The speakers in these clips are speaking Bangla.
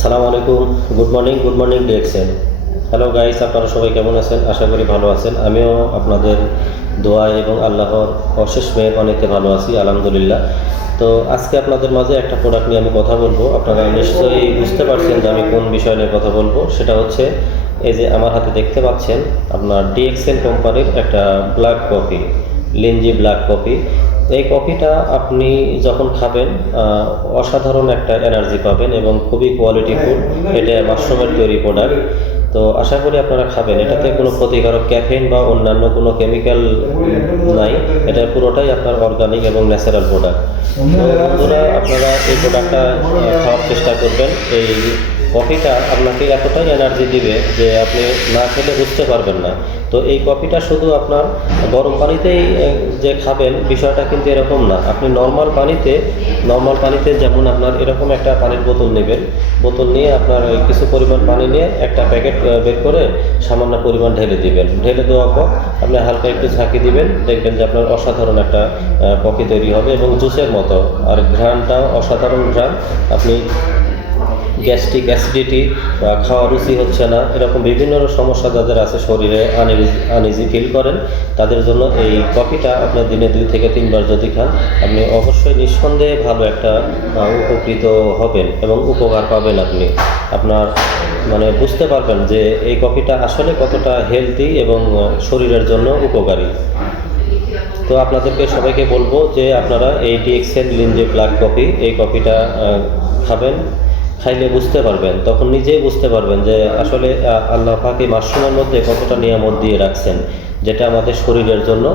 সালামু আলাইকুম, good morning DXN. Hello guys, আপনারা সবাই কেমন আছেন? আশা করি ভালো আছেন। আমিও আপনাদের দোয়া এবং আল্লাহর অশেষ মেহেরবানিতে ভালো আছি, আলহামদুলিল্লাহ। তো আজকে আপনাদের মাঝে একটা প্রোডাক্ট নিয়ে আমি কথা বলবো। আপনারা নিশ্চয়ই বুঝতে পারছেন যে আমি কোন বিষয় নিয়ে কথা বলবো। সেটা হচ্ছে এই যে আমার হাতে দেখতে পাচ্ছেন, আপনার ডিএক্সএন কোম্পানির একটা ব্ল্যাক কফি, লিঞ্জি ব্ল্যাক কফি। এই কফিটা আপনি যখন খাবেন অসাধারণ একটা এনার্জি পাবেন এবং খুবই কোয়ালিটিফুল। এটা মাশরুমের তৈরি প্রোডাক্ট। তো আশা করি আপনারা খাবেন। এটাতে কোনো ক্ষতিকারক ক্যাফেইন বা অন্যান্য কোনো কেমিক্যাল নাই। এটা পুরোটাই আপনার অর্গানিক এবং ন্যাচারাল প্রোডাক্ট। তো বন্ধুরা, আপনারা এই প্রোডাক্টটা খাওয়ার চেষ্টা করবেন। এই কফিটা আপনাকে এতটাই এনার্জি দিবে যে আপনি না খেলে বুঝতে পারবেন না। তো এই কফিটা শুধু আপনার গরম পানিতেই যে খাবেন বিষয়টা কিন্তু এরকম না। আপনি নর্মাল পানিতে যেমন আপনার এরকম একটা পানির বোতল নেবেন। বোতল নিয়ে আপনার কিছু পরিমাণ পানি নিয়ে একটা প্যাকেট বের করে সামান্য পরিমাণ ঢেলে দিবেন। ঢেলে দেওয়ার পর আপনি হালকা একটু ঝাঁকি দিবেন, দেখবেন যে আপনার অসাধারণ একটা কফি তৈরি হবে এবং জুসের মতো। আর ঘ্রাণটাও অসাধারণ ঘ্রাণ। আপনি গ্যাস্ট্রিক অ্যাসিডিটি বা খাওয়া রুচি হচ্ছে না, এরকম বিভিন্ন সমস্যা যাদের আছে, শরীরে আনইজি ফিল করেন, তাদের জন্য এই কফিটা আপনার দিনে 2 থেকে 3 বার যদি খান, আপনি অবশ্যই নিঃসন্দেহে ভালো একটা উপকৃত হবেন এবং উপকার পাবেন। আপনার মানে বুঝতে পারবেন যে এই কফিটা আসলে কতটা হেলদি এবং শরীরের জন্য উপকারী। তো আপনাদেরকে সবাইকে বলবো যে আপনারা এই ডিএক্সএন লিঞ্জি ব্ল্যাক কফি, এই কফিটা খাবেন। খাইলে বুঝতে পারবেন, তখন নিজেই বুঝতে পারবেন যে আসলে আল্লাহ পাক এই মাশরুমের মধ্যে কতটা নিয়ামত দিয়ে রাখছেন, যেটা আমাদের শরীরের জন্য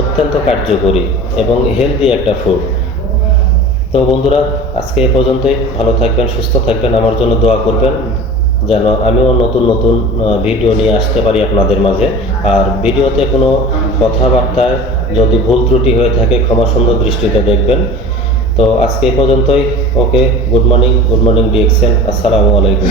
অত্যন্ত কার্যকরী এবং হেলদি একটা ফুড। তো বন্ধুরা, আজকে এ পর্যন্তই। ভালো থাকবেন, সুস্থ থাকবেন, আমার জন্য দোয়া করবেন যেন আমিও নতুন নতুন ভিডিও নিয়ে আসতে পারি আপনাদের মাঝে। আর ভিডিওতে কোনো কথাবার্তায় যদি ভুল ত্রুটি হয়ে থাকে, ক্ষমা সুন্দর দৃষ্টিতে দেখবেন। তো আজকে এই পর্যন্তই। ওকে, গুড মর্নিং ডিএক্সএন। আসসালামু আলাইকুম।